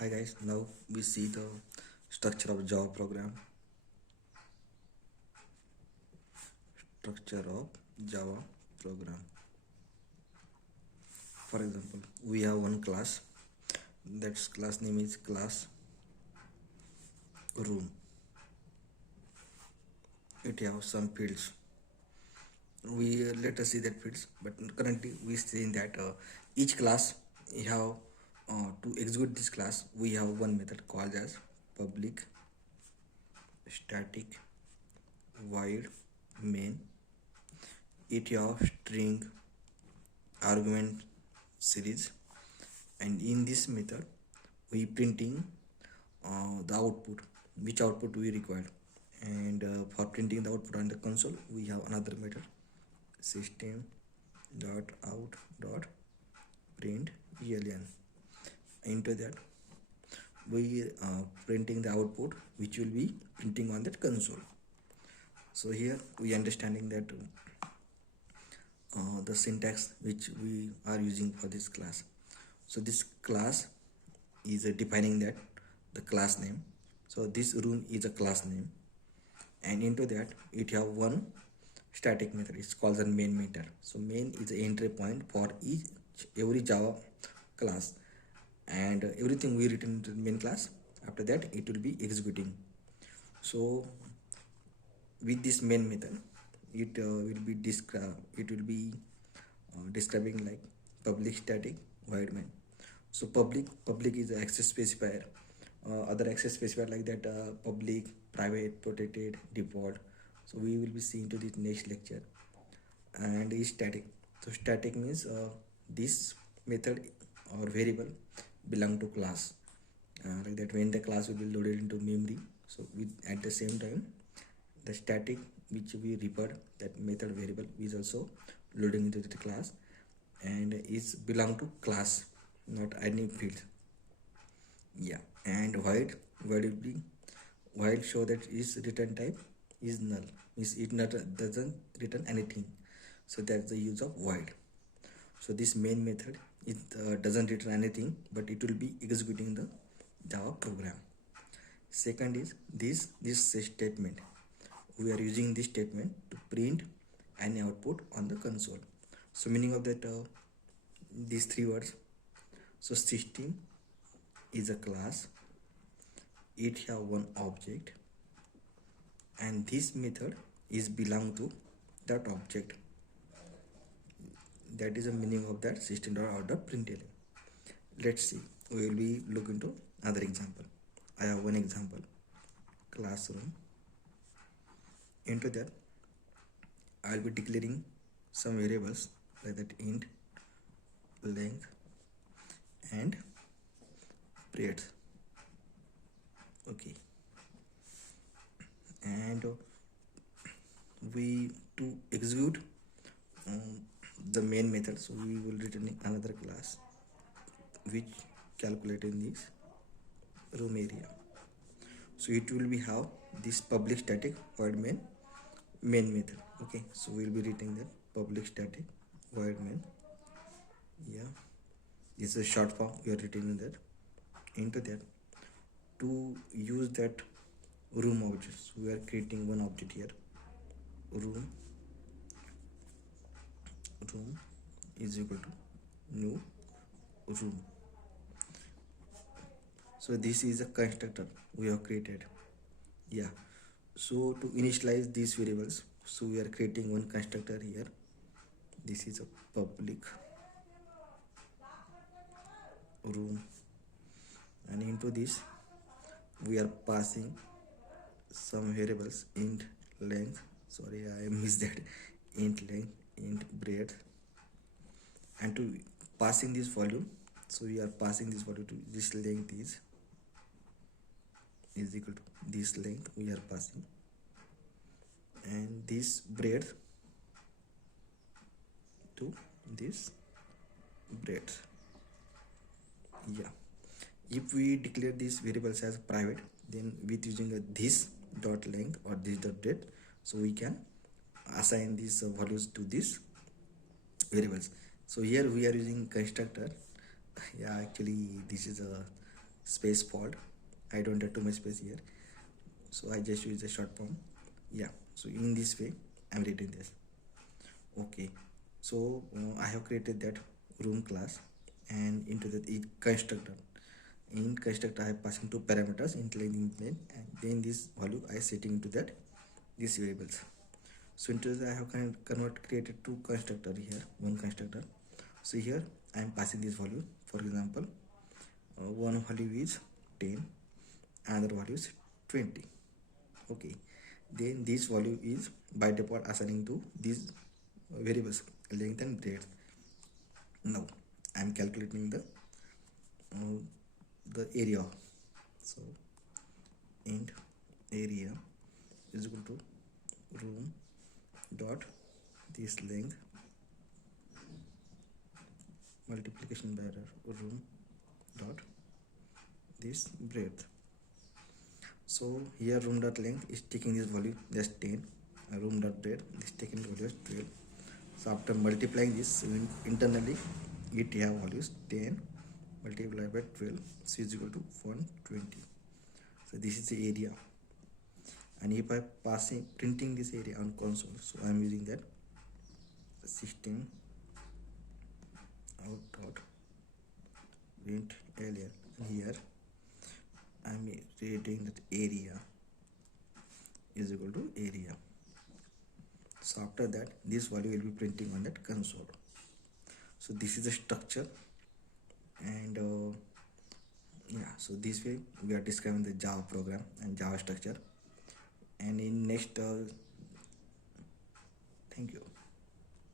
Hi guys, now we see the structure of Java program. Structure of Java program. For example, we have one class. That class name is class room. It has some fields. We let us see that fields, but currently we see that each class we have to execute this class. We have one method called as public static void main. It have string argument series, and in this method we printing the output, which output we require. And for printing the output on the console we have another method, system dot out dot print eln. Into that we printing the output which will be printing on that console. So here we understanding that the syntax which we are using for this class. So this class is defining that the class name. So this room is a class name, and into that it have one static method. It's called the main method. So main is the entry point for every Java class, and everything we written into the main class, after that it will be executing. So with this main method it will be describing like public static void main. So public is the access specifier. Other access specifier like that, public, private, protected, default. So we will be seeing to this next lecture. And is static. So static means this method or variable belong to class, like that when the class will be loaded into memory. So with at the same time the static which we referred, that method variable is also loading into the class and is belong to class, not any field. Yeah. And void will be void show that is return type is null, means it not doesn't return anything. So that's the use of void. So this main method it doesn't return anything, but it will be executing the Java program. Second is this statement. We are using this statement to print any output on the console. So meaning of that, these three words. So system is a class, it have one object, and this method is belong to that object. That is the meaning of that system.out.println. Let's see, we will be look into another example. I have one example, classroom. Into that I will be declaring some variables like that int, length, and breadth. Okay. And we to execute the main method, so we will return another class which calculating this room area. So it will be have this public static void main method. Okay, so we'll be writing that public static void main. Yeah, it's a short form we are writing that. Into that, to use that room objects, we are creating one object here, room is equal to new room. So this is a constructor we have created. Yeah, so to initialize these variables, so we are creating one constructor here. This is a public room, and into this we are passing some variables, int length, sorry I missed that, int length, int breadth. And to passing this volume, so we are passing this value to this length is equal to this length we are passing, and this breadth to this breadth. Yeah, if we declare these variables as private, then with using this dot length or this dot breadth, so we can assign these values to these variables. So here we are using constructor. Yeah, actually this is a space fold. I don't have too much space here, so I just use the short form. Yeah, so in this way I'm writing this. Okay, so I have created that room class, and into the constructor. In constructor I am passing two parameters, int length, int length, and then this value I setting into that these variables. So into this I have created two constructor here, one constructor. So here I am passing this value. For example, one value is 10, another value is 20. Okay, then this value is by default assigning to these variables length and breadth. Now I am calculating the area. So int area is equal to room dot this length multiplication by room dot this breadth. So here room dot length is taking this value just 10, room dot breadth is taking value as 12. So after multiplying this internally, it have values 10 multiplied by 12, so is equal to 120. So this is the area, and if I printing this area on console, so I am using that system out dot print ls, and here I am reading that area is equal to area. So after that this value will be printing on that console. So this is the structure, and yeah, so this way we are describing the Java program and Java structure. And in next thank you.